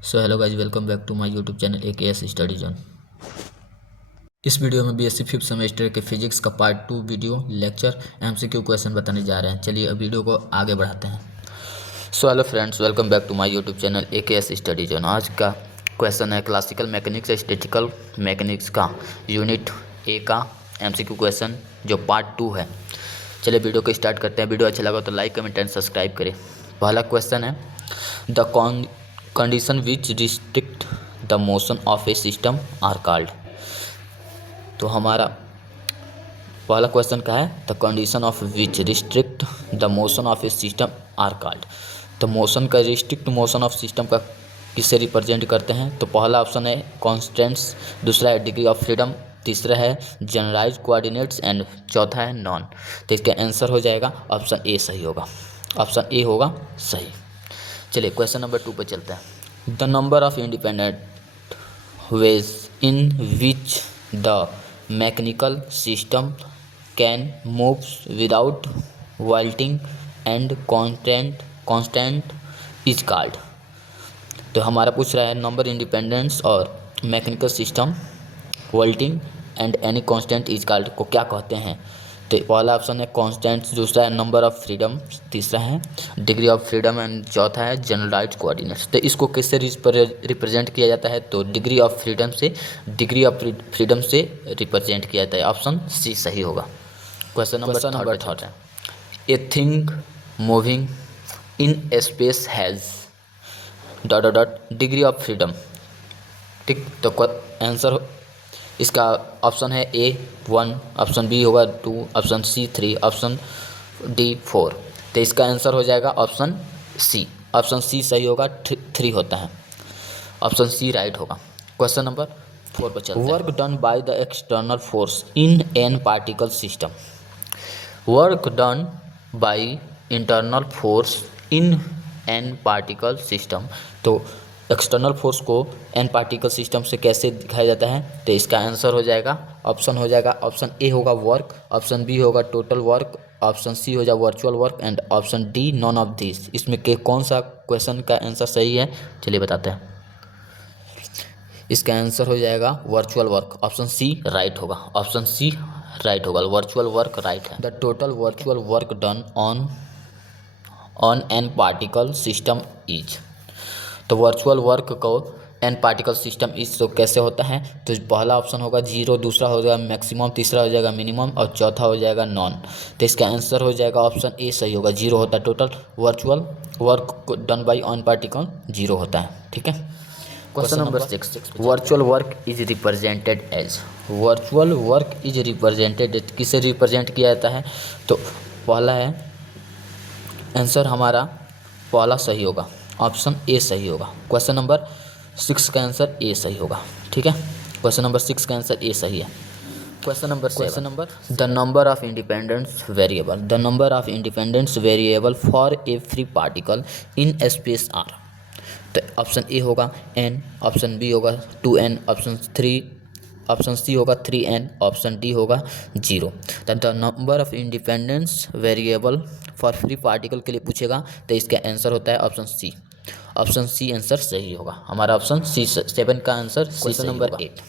So hello guys, welcome back to my YouTube channel AKS study zone. इस video में BSc fifth semester के physics का part 2 video lecture MCQ question बताने जा रहे हैं। चलिए अब वीडियो को आगे बढ़ाते हैं। So hello friends, welcome back to my YouTube channel AKS study zone. आज का क्वेश्चन है क्लासिकल मैकेनिक्स स्टैटिकल मैकेनिक्स का यूनिट ए का MCQ क्वेश्चन, जो पार्ट 2 है। चलिए वीडियो को स्टार्ट करते हैं। वीडियो अच्छा लगा तो लाइक, कमेंट एंड सब्सक्राइब करें। पहला क्वेश्चन है the condition which restrict the motion of a system are called. तो हमारा पहला क्वेश्चन क्या है, the condition of which restrict the motion of a system are called. तो मोशन का रिस्ट्रिक्ट मोशन ऑफ सिस्टम का किससे रिप्रेजेंट करते हैं? तो पहला ऑप्शन है कॉन्स्टेंट्स, दूसरा है डिग्री ऑफ फ्रीडम, तीसरा है जनरलाइज कोऑर्डिनेट्स एंड चौथा है नॉन। तो इसका आंसर हो जाएगा ऑप्शन ए सही होगा। ऑप्शन ए होगा सही। चलिए क्वेश्चन नंबर 2 पर चलते हैं। The number of independent ways in which the mechanical system can move without violating and constant is called. तो हमारा पूछ रहा है नंबर इंडिपेंडेंस और mechanical system violating and any constant is called को क्या कहते हैं? तो पहला ऑप्शन है कांस्टेंट, दूसरा है नंबर ऑफ फ्रीडम, तीसरा है डिग्री ऑफ फ्रीडम एंड चौथा है जनरलाइज्ड कोऑर्डिनेट्स। तो इसको किससे रिप्रेजेंट किया जाता है? तो डिग्री ऑफ फ्रीडम से रिप्रेजेंट किया जाता है। ऑप्शन सी सही होगा। क्वेश्चन नंबर थर्ड है a thing moving in space has dot dot dot degree of freedom. ठीक, तो आंसर इसका ऑप्शन है A 1, ऑप्शन B होगा 2, ऑप्शन C 3, ऑप्शन D 4। तो इसका आंसर हो जाएगा ऑप्शन C। ऑप्शन C सही होगा, 3 होता है। ऑप्शन C राइट होगा। क्वेश्चन नंबर 4 पर चलते हैं। Work done by the external force in an particle system. Work done by internal force in an particle system. तो एक्सटर्नल फोर्स को एन पार्टिकल सिस्टम से कैसे दिखाया जाता है? तो इसका आंसर हो जाएगा ऑप्शन ए होगा वर्क, ऑप्शन बी होगा टोटल वर्क, ऑप्शन सी हो जाएगा virtual work and option D none of this. इसमें के कौन सा क्वेश्चन का आंसर सही है? चलिए बताते हैं। इसका आंसर हो जाएगा virtual work. Option C right होगा। ऑप्शन सी राइट होगा, वर्चुअल वर्क राइट है। The total virtual work done on n particle system is. तो वर्चुअल वर्क को एन पार्टिकल सिस्टम इज तो कैसे होता है? तो पहला ऑप्शन होगा 0, दूसरा हो जाएगा मैक्सिमम, तीसरा हो जाएगा मिनिमम और चौथा हो जाएगा नॉन। तो इसका आंसर हो जाएगा ऑप्शन ए सही होगा। 0 होता है total virtual work done by on particle 0 होता है। ठीक है। Question number 6, virtual work is represented as. Virtual work is represented किसे रिप्रेजेंट किया जाता है? तो पहला है आंसर हमारा पहला सही होगा, ऑप्शन ए सही होगा। क्वेश्चन नंबर 6 का आंसर ए सही होगा। ठीक है, क्वेश्चन नंबर 6 का आंसर ए सही है। Question number 7, the number of independence variable. The number of independence variable for a free particle in space are. तो ऑप्शन ए होगा n, ऑप्शन बी होगा 2n, ऑप्शन सी होगा 3n, option D होगा 0। The number of independence variable for free particle के लिए पूछेगा तो इसका आंसर होता है option C. Option C answer सही होगा। हमारा ऑप्शन सी 7 का answer. Question number 8,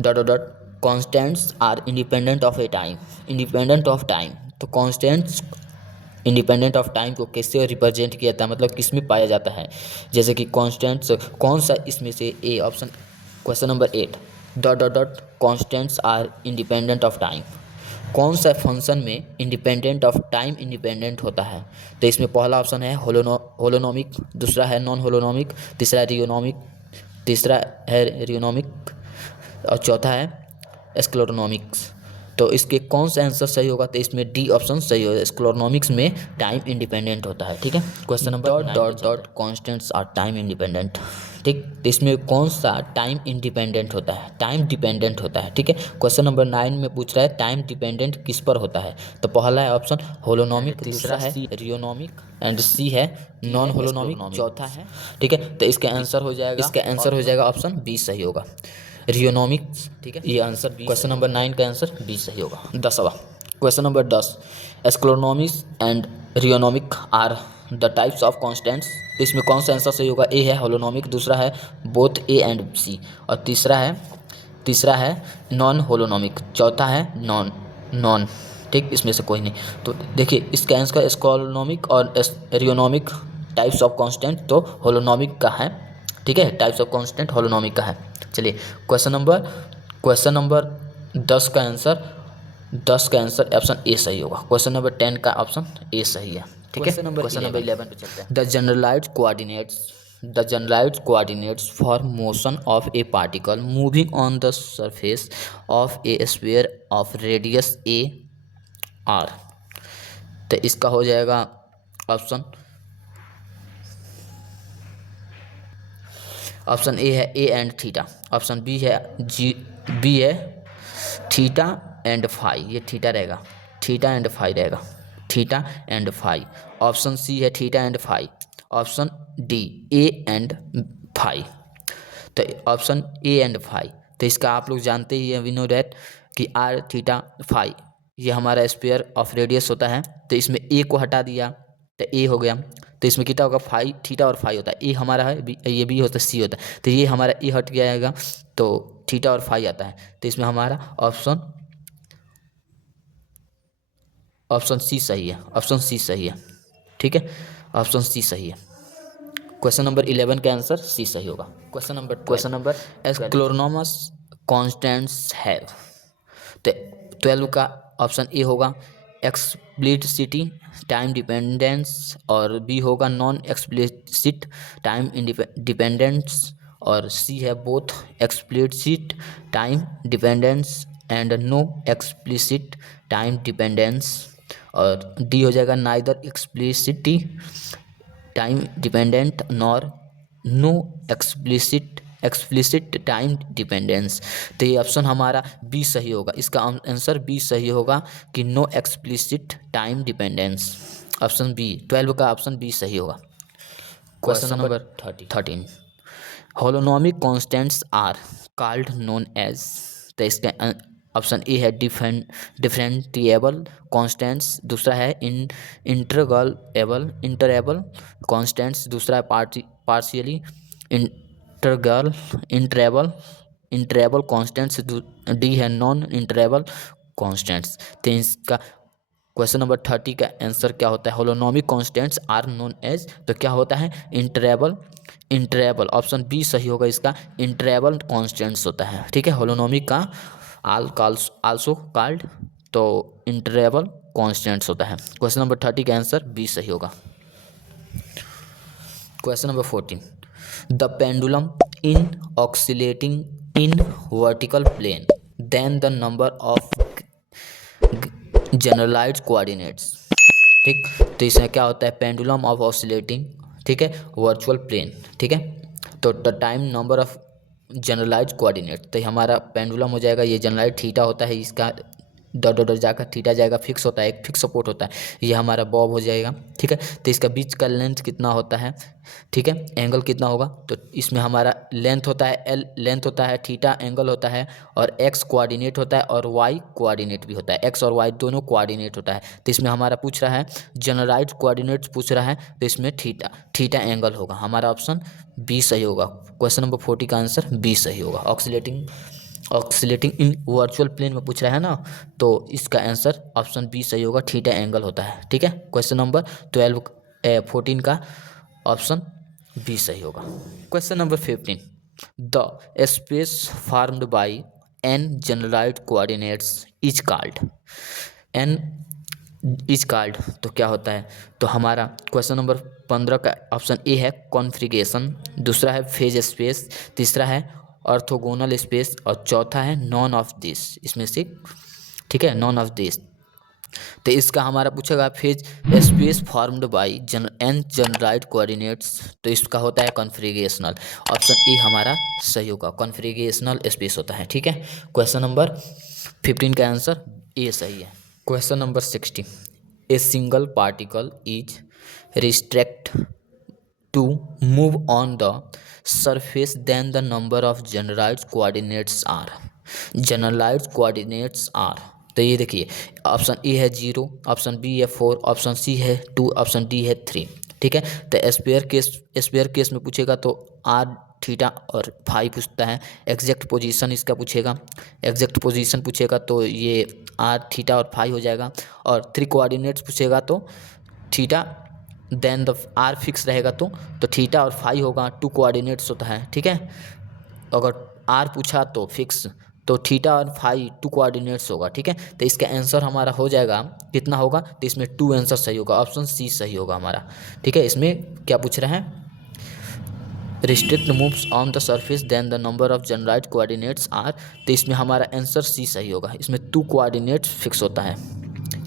dot dot dot constants are independent of a time. Independent of time, तो कॉन्स्टेंट्स इंडिपेंडेंट ऑफ टाइम को कैसे रिप्रेजेंट किया जाता है, मतलब किस में पाया जाता है? जैसे कि कॉन्स्टेंट्स कौन सा इसमें से A option. Question number 8, dot dot dot constants are independent of time. कौन सा फंक्शन में इंडिपेंडेंट ऑफ टाइम इंडिपेंडेंट होता है? तो इसमें पहला ऑप्शन है होलोनोमिक, दूसरा है नॉन होलोनोमिक, तीसरा है रियोनोमिक और चौथा है स्क्लेरोनोमिक्स। तो इसके कौन सा आंसर सही होगा? तो इसमें डी ऑप्शन सही होगा, स्क्लेरोनोमिक्स में टाइम इंडिपेंडेंट होता है। ठीक है। Question number dot dot dot constants are time independent. ठीक, तो इसमें कौन सा टाइम इंडिपेंडेंट होता है? टाइम डिपेंडेंट होता है। ठीक है। क्वेश्चन नंबर 9 में पूछ रहा है टाइम डिपेंडेंट किस पर होता है? तो पहला है ऑप्शन होलोनोमिक, तीसरा है रियोनोमिक एंड सी है नॉन होलोनोमिक, चौथा है। ठीक है, तो इसका आंसर हो जाएगा ऑप्शन बी सही होगा, रियोनोमिक्स। ठीक है, ये आंसर क्वेश्चन नंबर 9 का आंसर बी सही होगा। 10वां question number 10, scleronomics and rheonomic are the types of constants तो इसमें कौन सा आंसर सही होगा? ए है होलोनोमिक, दूसरा है बोथ ए एंड सी, और तीसरा है नॉन होलोनोमिक, चौथा है नॉन नॉन ठीक, इसमें से कोई नहीं। तो देखिए इसका आंसर स्कॉलोनोमिक और रियोनोमिक टाइप्स ऑफ कांस्टेंट तो होलोनोमिक का है, ठीक है, टाइप्स ऑफ कांस्टेंट होलोनोमिक का है। चलिए क्वेश्चन नंबर 10 का आंसर ऑप्शन ए सही होगा। क्वेश्चन नंबर 10 का ऑप्शन ए सही है, ठीक है। क्वेश्चन नंबर 11 पे चलते हैं। The generalized coordinates for motion of a particle moving on the surface of a sphere of radius a are. तो इसका हो जाएगा ऑप्शन ए है a and theta, option B है थीटा एंड फाई, ये थीटा रहेगा, थीटा एंड फाई रहेगा, theta and phi. Option C है theta and phi, option D a and phi. तो ऑप्शन ए एंड फाई, तो इसका आप लोग जानते ही हैं, वी नो डैट कि आर थीटा फाई ये हमारा स्क्वायर ऑफ रेडियस होता है। तो इसमें ए को हटा दिया तो ए हो गया, तो इसमें कितना होगा? फाई, थीटा और फाई होता है। ए हमारा है ये बी होता है, सी होता है, तो ये हमारा ए हट जाएगा तो थीटा और फाई आता है। तो इसमें हमारा ऑप्शन सी सही है, ऑप्शन सी सही है, ठीक है, ऑप्शन सी सही है। क्वेश्चन नंबर 11 का आंसर सी सही होगा। Question number scleronomous constants have, तो 12 का ऑप्शन ए होगा एक्सप्लिसिटी टाइम डिपेंडेंस, और बी होगा नॉन एक्सप्लिसिट टाइम डिपेंडेंस, और सी है both explicit time dependence and no explicit time dependence, और डी हो जाएगा neither explicitly time dependent nor no explicit time dependence. तो ये ऑप्शन हमारा बी सही होगा, इसका आंसर बी सही होगा कि no explicit time dependence. Option B 12 का ऑप्शन बी सही होगा। Question number 13 holonomic constants are called known as, तो इसका ऑप्शन ए है डिफरेंटिएबल कॉन्स्टेंट्स, दूसरा है इंटरेबल कॉन्स्टेंट्स, दूसरा है पार्शियली इंटरेबल कॉन्स्टेंट्स, डी है नॉन इंटरेबल कॉन्स्टेंट्स। तो इसका क्वेश्चन नंबर 30 का आंसर क्या होता है? Holonomic constants are known as, तो क्या होता है? इंटरेबल, ऑप्शन बी सही होगा, इसका इंटरेबल कॉन्स्टेंट्स होता है, ठीक है। होलोनोमिक का आल्सो कॉल्ड, तो इंटरेबल कॉन्स्टेंट्स होता है। क्वेश्चन नंबर 30 का आंसर बी सही होगा। Question number 14 the pendulum in oscillating in vertical plane then the number of generalized coordinates, ठीक। तो इसमें क्या होता है? पेंडुलम ऑफ ऑसिलेटिंग, ठीक है, वर्चुअल प्लेन, ठीक है। तो the time number of generalized coordinate, तो हमारा पेंडुलम हो जाएगा, ये जनरलाइज थीटा होता है, इसका डॉट जाकर थीटा जाएगा, फिक्स होता है, एक फिक्स सपोर्ट होता है, ये हमारा बॉब हो जाएगा, ठीक है। तो इसका बीच का लेंथ कितना होता है, ठीक है, एंगल कितना होगा? तो इसमें हमारा लेंथ होता है एल, लेंथ होता है थीटा, एंगल होता है, और एक्स कोऑर्डिनेट होता है, और वाई कोऑर्डिनेट भी होता है, एक्स और वाई दोनों कोऑर्डिनेट होता है। तो इसमें हमारा पूछ रहा है जनरलाइज्ड कोऑर्डिनेट्स पूछ रहा है, तो इसमें थीटा एंगल होगा, हमारा ऑप्शन बी सही होगा। क्वेश्चन नंबर 40 का आंसर बी सही होगा। ऑक्सिलेटिंग इन वर्चुअल प्लेन में पूछ रहा है ना, तो इसका आंसर ऑप्शन बी सही होगा, थीटा एंगल होता है, ठीक है। क्वेश्चन नंबर 14 का ऑप्शन बी सही होगा। Question number 15 the space formed by n generalized coordinates is called, तो क्या होता है? तो हमारा क्वेश्चन नंबर 15 का ऑप्शन ए है कॉन्फ़िगरेशन, दूसरा है फेज स्पेस, तीसरा है ऑर्थोगोनल स्पेस, और चौथा है नॉन ऑफ दिस, इसमें से, ठीक है, नॉन ऑफ दिस। तो इसका हमारा पूछेगा phase space formed by n generalized coordinates, तो इसका होता है कॉन्फ़िगरेशनल, ऑप्शन ए हमारा सही होगा, कॉन्फ़िगरेशनल स्पेस होता है, ठीक है। क्वेश्चन नंबर 15 का आंसर ए सही है। Question number 16 a single particle is restrict to move on the surface then the number of generalized coordinates are, तो ये देखिए ऑप्शन ए है 0, ऑप्शन बी है 4, ऑप्शन सी है 2, ऑप्शन डी है 3। ठीक है। तो स्पेयर केस में पूछेगा तो आर थीटा और फाई पूछता है। एग्जैक्ट पोजीशन इसका पूछेगा, एग्जैक्ट पोजीशन पूछेगा तो ये आर थीटा और फाई हो जाएगा। और 3 कोऑर्डिनेट्स पूछेगा तो theta then the r fix रहेगा तो थीटा और फाई होगा, 2 कोऑर्डिनेट्स होता है, ठीक है। अगर आर पूछा तो फिक्स, तो थीटा और फाई 2 कोऑर्डिनेट्स होगा, ठीक है। तो इसका आंसर हमारा हो जाएगा कितना होगा, तो इसमें 2 आंसर सही होगा, ऑप्शन सी सही होगा हमारा, ठीक है। इसमें क्या पूछ रहे हैं, restrict moves on the surface then the number of generalized coordinates are, तो इसमें हमारा आंसर सी सही होगा। इसमें 2 कोऑर्डिनेट्स फिक्स होता है,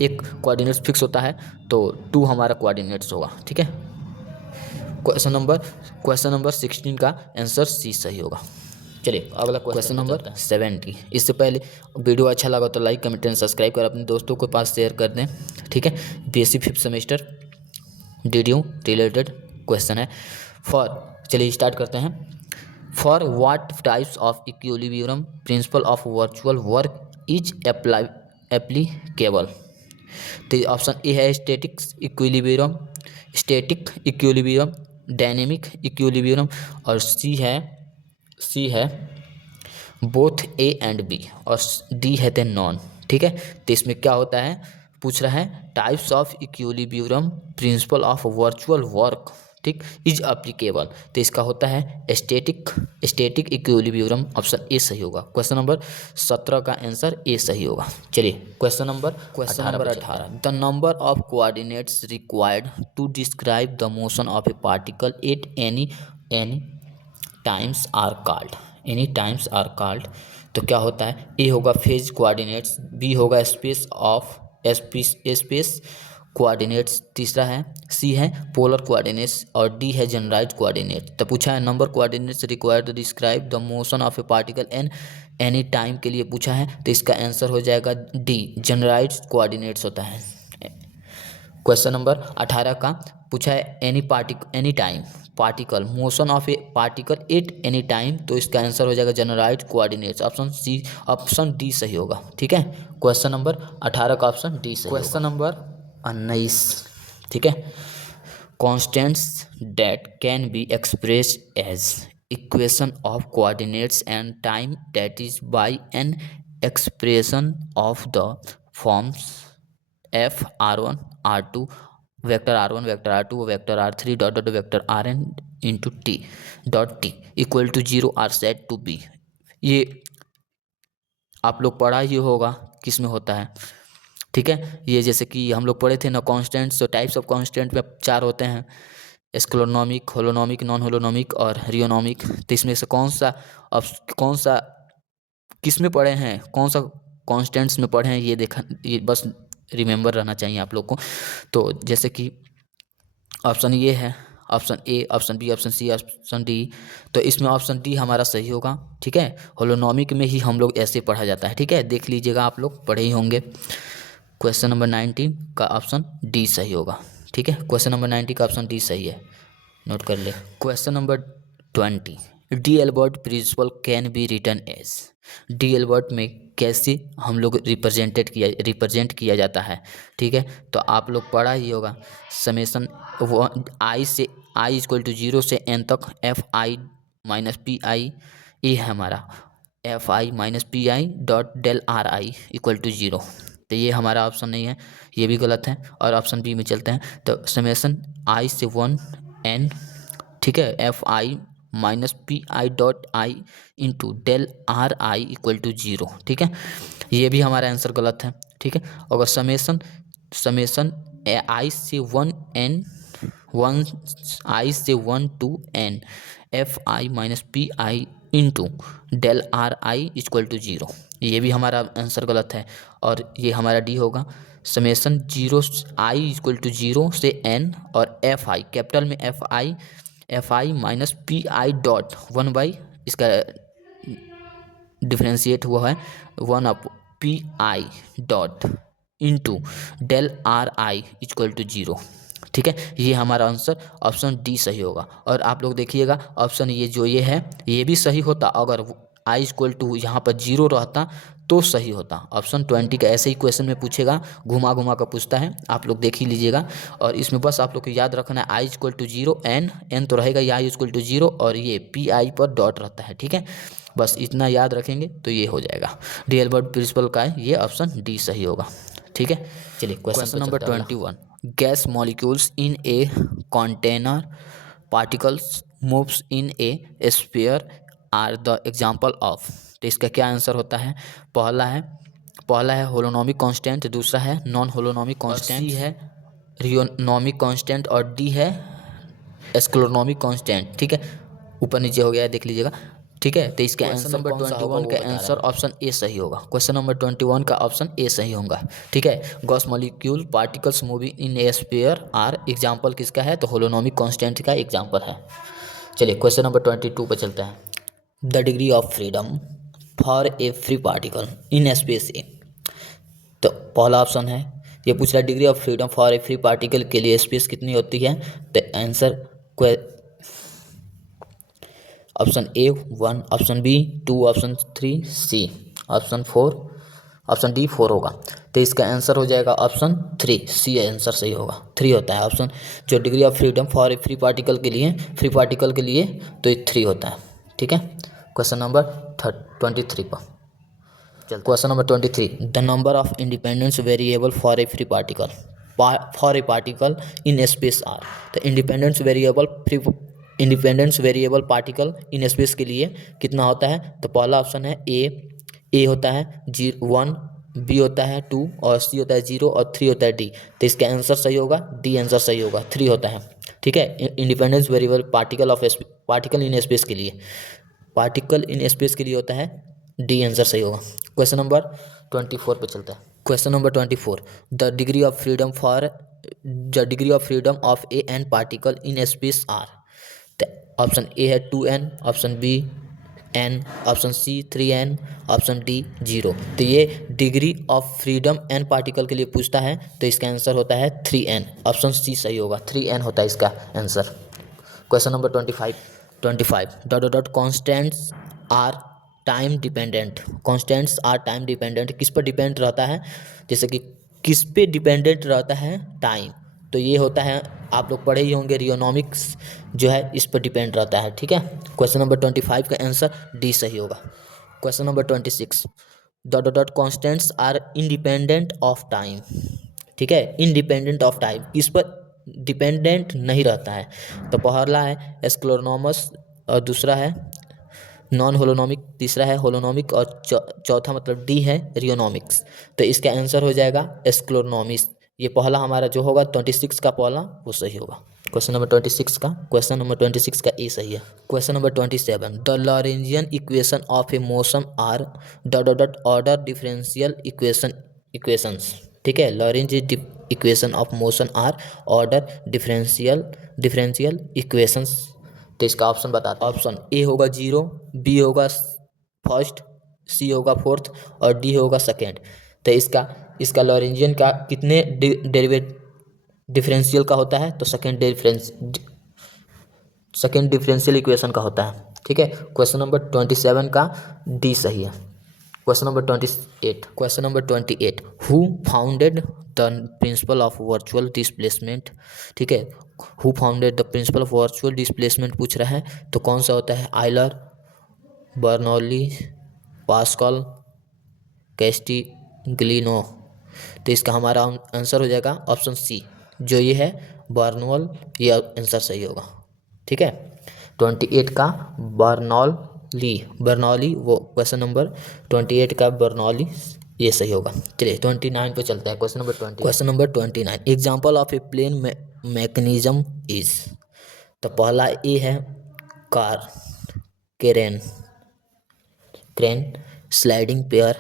एक कोऑर्डिनेट्स फिक्स होता है तो 2 हमारा कोऑर्डिनेट्स होगा, ठीक है। क्वेश्चन नंबर 16 का आंसर सी सही होगा। चलिए अगला क्वेश्चन नंबर 70। इससे पहले वीडियो अच्छा लगा तो लाइक कमेंट एंड सब्सक्राइब कर अपने दोस्तों के पास शेयर कर दें, ठीक है। BSc 5th semester DDU related question है। चलिए स्टार्ट करते हैं। For what types of equilibrium principal of virtual work is applicable. तो ऑप्शन ए है स्टैटिक इक्विलिब्रियम, डायनेमिक इक्विलिब्रियम, और सी है बोथ ए एंड बी, और डी है द नॉन, ठीक है। तो इसमें क्या होता है, पूछ रहा है types of equilibrium principal of virtual work, ठीक, इज एप्लीकेबल। तो इसका होता है स्टैटिक इक्विलिब्रियम, ऑप्शन ए सही होगा। क्वेश्चन नंबर 17 का आंसर ए सही होगा। चलिए question number 18। The number of coordinates required to describe the motion of a particle at any times are called. तो क्या होता है, ए होगा फेज कोऑर्डिनेट्स, बी होगा स्पेस कोऑर्डिनेट्स, तीसरा है सी है पोलर कोऑर्डिनेट्स, और डी है जनराइट कोऑर्डिनेट। तो पूछा है number coordinates required to describe the motion of a particle an any time के लिए पूछा है, तो इसका आंसर हो जाएगा डी, जनराइट कोऑर्डिनेट्स होता है। क्वेश्चन नंबर 18 का पूछा है any time particle motion of a particle at any time, तो इसका आंसर हो जाएगा जनराइट कोऑर्डिनेट्स, ऑप्शन डी सही होगा, ठीक है। क्वेश्चन नंबर 18 का ऑप्शन डी सही। क्वेश्चन नंबर 19, ठीक है। Constants that can be expressed as equation of coordinates and time that is by an expression of the forms f r1 r2 vector r1 vector r2 vector r3 dot dot vector rn into t dot t equal to 0 are set to be. ये आप लोग पढ़ा ही होगा किस में होता है, ठीक है। ये जैसे कि हम लोग पढ़े थे ना कॉन्स्टेंट्स, तो टाइप्स ऑफ कॉन्स्टेंट में 4 होते हैं, स्क्लोनोमिक, होलोनोमिक, नॉन होलोनोमिक और रियोनोमिक। तो इसमें से कौन सा किस में पढ़े हैं, कौन सा कॉन्स्टेंट्स में पढ़े हैं, ये बस रिमेंबर रहना चाहिए आप लोग को। तो जैसे कि ऑप्शन ये है, option A, option B, option C, option D, तो इसमें ऑप्शन डी हमारा सही होगा, ठीक है। होलोनोमिक में ही हम लोग ऐसे पढ़ा जाता है, ठीक है, देख लीजिएगा, आप लोग पढ़े ही होंगे। क्वेश्चन नंबर 19 का ऑप्शन डी सही होगा, ठीक है। क्वेश्चन नंबर 19 का ऑप्शन डी सही है, नोट कर ले। Question number 20, d'Alembert principle can be written as. D'Alembert में कैसे हम लोग रिप्रेजेंट किया जाता है, ठीक है। तो आप लोग पढ़ा ही होगा, समेसन आई इक्वल टू 0 से n तक f i minus p i, ये है हमारा f i minus p i dot del r i equal to 0। तो ये हमारा ऑप्शन नहीं है, ये भी गलत है, और ऑप्शन बी में चलते हैं। तो समेसन आई से 1 n, ठीक है, f i minus p i dot i into del r i equal to 0, ठीक है। ये भी हमारा आंसर गलत है, ठीक है। अगर समेसन आई से 1 to n f i minus p i into del r i equal to 0, ये भी हमारा आंसर गलत है, और ये हमारा डी होगा। समेसन 0 आई इक्वल टू 0 से n और एफ आई कैपिटल में f i minus p i dot 1 by, इसका डिफ्रेंशिएट हुआ है 1 up p i dot into del r i equal to 0, ठीक है। ये हमारा आंसर ऑप्शन डी सही होगा। और आप लोग देखिएगा ऑप्शन ये जो ये है ये भी सही होता, अगर आई इक्वल टू यहाँ पर 0 रहता तो सही होता। ऑप्शन 20 का ऐसे ही क्वेश्चन में पूछेगा, घुमा घुमा कर पूछता है, आप लोग देख ही लीजिएगा। और इसमें बस आप लोग को याद रखना है आई इक्वल टू 0, एन तो रहेगा, या आई इक्वल टू 0 और ये पी आई पर डॉट रहता है, ठीक है। बस इतना याद रखेंगे तो ये हो जाएगा। रियल वर्ड प्रिंसिपल का है ये, ऑप्शन डी सही होगा, ठीक है। चलिए question number 21, gas molecules in a container particles moves in a sphere are the example of. तो इसका क्या आंसर होता है? पहला है होलोनोमिक कांस्टेंट, दूसरा है नॉन होलोनोमिक कांस्टेंट, सी है रियोनोमिक कांस्टेंट और डी है एस्क्लोनोमिक कांस्टेंट, ठीक है। ऊपर नीचे हो गया है, देख लीजिएगा, ठीक है। तो इसका आंसर नंबर 21 का आंसर ऑप्शन ए सही होगा। क्वेश्चन नंबर 21 का ऑप्शन ए सही होगा, ठीक है। Gas molecule particles moving in a sphere are example किसका है? तो होलोनोमिक कांस्टेंट का एग्जाम्पल है। चलिए क्वेश्चन नंबर 22 पर चलते हैं। The degree of freedom for a free particle in space a. तो पहला ऑप्शन है, ये पूछ रहा है degree of freedom for a free particle के लिए स्पेस कितनी होती है? तो answer option A 1, option B 2, option 3 C, option 4, option D 4 होगा। तो इसका आंसर हो जाएगा ऑप्शन 3 सी, आंसर सही होगा, 3 होता है ऑप्शन। जो degree of freedom for a free particle के लिए तो ये 3 होता है, ठीक है। क्वेश्चन नंबर 23 पर चलते। Question number 23, the number of independence variable for a free particle in space are. तो independence variable particle in space के लिए कितना होता है? तो पहला ऑप्शन है ए होता है 1, बी होता है 2 और सी होता है 0 और 3 होता है डी। तो इसका आंसर सही होगा, डी आंसर सही होगा, 3 होता है, ठीक है। Independence variable particle in space के लिए होता है डी, आंसर सही होगा। क्वेश्चन नंबर 24 पे चलता है। Question number 24, the degree of freedom of a n particle in space are. तो ऑप्शन ए है 2n, option B n, option C 3n, option D 0। तो ये degree of freedom n particle के लिए पूछता है, तो इसका आंसर होता है 3n, ऑप्शन सी सही होगा, 3n होता है इसका answer. Question number 25, dot constants are time dependent. किस पर डिपेंड रहता है? जैसे कि किस पे डिपेंडेंट रहता है? टाइम। तो ये होता है, आप लोग पढ़े ही होंगे, रियोनॉमिक्स जो है इस पर डिपेंड रहता है, ठीक है। क्वेश्चन नंबर 25 का आंसर डी सही होगा। Question number 26, dot constants are independent of time, ठीक है। इंडिपेंडेंट ऑफ टाइम, किस पर डिपेंडेंट नहीं रहता है? तो पहला है एस्क्लोनोमस और दूसरा है नॉन होलोनोमिक, तीसरा है होलोनोमिक और चौथा मतलब डी है रियोनॉमिक्स। तो इसका आंसर हो जाएगा एस्क्लोनोमिक्स। ये पहला हमारा जो होगा 26 का पहला वो सही होगा। क्वेश्चन नंबर 26 का ए सही है। Question number 27, the Lagrangian equation of a motion are dot order differential equations, ठीक है। Lagrangian equation of motion are order differential equations. तो इसका ऑप्शन बताते हैं। ऑप्शन ए होगा 0, बी होगा फर्स्ट, सी होगा फोर्थ और डी होगा सेकेंड। तो इसका लॉरेंजियन का कितने डिफरेंशियल का होता है? तो सेकेंड डिफरेंशियल इक्वेशन का होता है, ठीक है। क्वेश्चन नंबर 27 का डी सही है। Question number 28, who founded the principle of virtual displacement, ठीक है। Who founded the principle of virtual displacement पूछ रहा है, तो कौन सा होता है? Euler, Bernoulli, Pascal, Castigliano. तो इसका हमारा आंसर हो जाएगा ऑप्शन सी, जो ये है बर्नौल, ये आंसर सही होगा, ठीक है। 28 का बर्नौली वो क्वेश्चन नंबर 28 का बर्नौली ये सही होगा। चलिए 29 पे चलते हैं। Question number 29, example of a plane mechanism is. तो पहला ए है car, crane, sliding pair,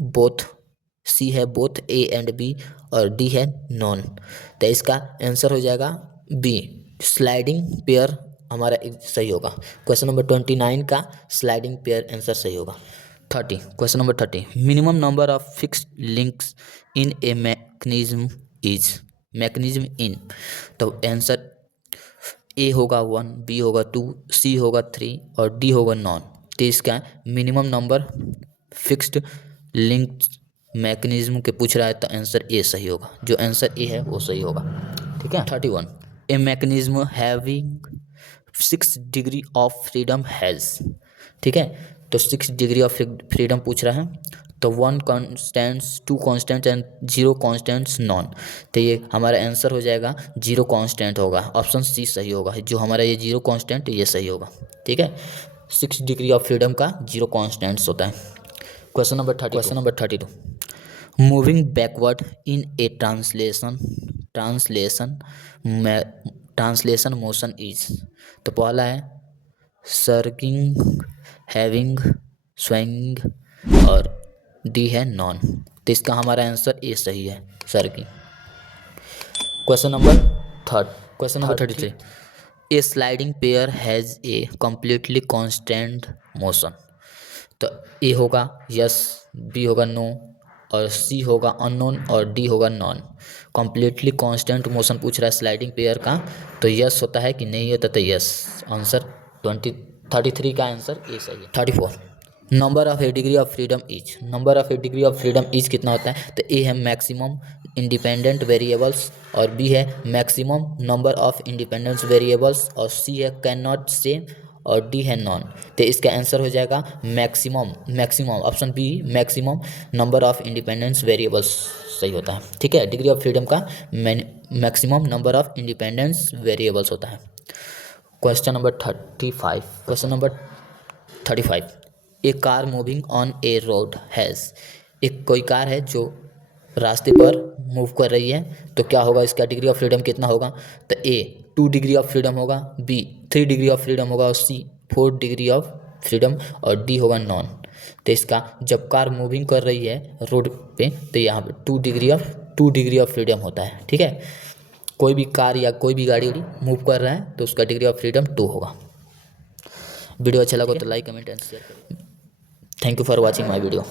both, C है बोथ ए एंड बी और डी है नॉन। तो इसका आंसर हो जाएगा बी, स्लाइडिंग पेयर हमारा सही होगा। क्वेश्चन नंबर 29 का स्लाइडिंग पेयर आंसर सही होगा। Question number 30, minimum number of fixed links in a mechanism in. तो आंसर ए होगा 1, बी होगा 2, सी होगा 3 और डी होगा नॉन। तो इसका minimum number fixed link mechanism के पूछ रहा है तो आंसर ए सही होगा, जो आंसर ए है वो सही होगा। ठीक है। 31 a mechanism having 6 degree of freedom has. ठीक है, तो 6 डिग्री ऑफ फ्रीडम पूछ रहा है, तो 1 constants, 2 constants and 0 constants non. तो ये हमारा आंसर हो जाएगा 0 कॉन्स्टेंट होगा, ऑप्शन सी सही होगा। जो हमारा ये 0 कॉन्स्टेंट ये सही होगा। ठीक है, 6 डिग्री ऑफ फ्रीडम का 0 कॉन्स्टेंट्स होता है। Question number 32 moving backward in a translation motion is. तो पहला है सर्किंग, हैविंग, स्विंग और डी है नॉन। तो इसका हमारा आंसर ए सही है, surging. Question number 33 a sliding pair has a completely constant motion. तो ए होगा यस, बी होगा नो और सी होगा अननोन और डी होगा नॉन। कम्प्लीटली कांस्टेंट मोशन पूछ रहा है स्लाइडिंग पेयर का, तो यस होता है कि नहीं होता, तो यस। आंसर 33 का आंसर ए सही है। 34 number of A degree of freedom is. Number of A degree of freedom is कितना होता है, तो ए है मैक्सिमम इंडिपेंडेंट वेरिएबल्स और बी है maximum number of independence variables और सी है कैन नॉट से और डी है नॉन। तो इसका आंसर हो जाएगा maximum option B maximum number of independence variables सही होता है। ठीक है, डिग्री ऑफ फ्रीडम का maximum number of independence variables होता है। Question number 35 a car moving on a road has. एक कोई कार है जो रास्ते पर मूव कर रही है, तो क्या होगा, इसका डिग्री ऑफ फ्रीडम कितना होगा, तो ए 2 डिग्री ऑफ फ्रीडम होगा, बी 3 डिग्री ऑफ फ्रीडम होगा और सी 4 डिग्री ऑफ फ्रीडम और डी होगा नॉन। तो इसका जब कार मूविंग कर रही है रोड पे तो यहाँ पे 2 डिग्री ऑफ फ्रीडम होता है। ठीक है, कोई भी कार या कोई भी गाड़ी मूव कर रहा है तो उसका डिग्री ऑफ फ्रीडम 2 होगा। वीडियो अच्छा लगा तो लाइक कमेंट एंड शेयर करें। Thank you for watching my video.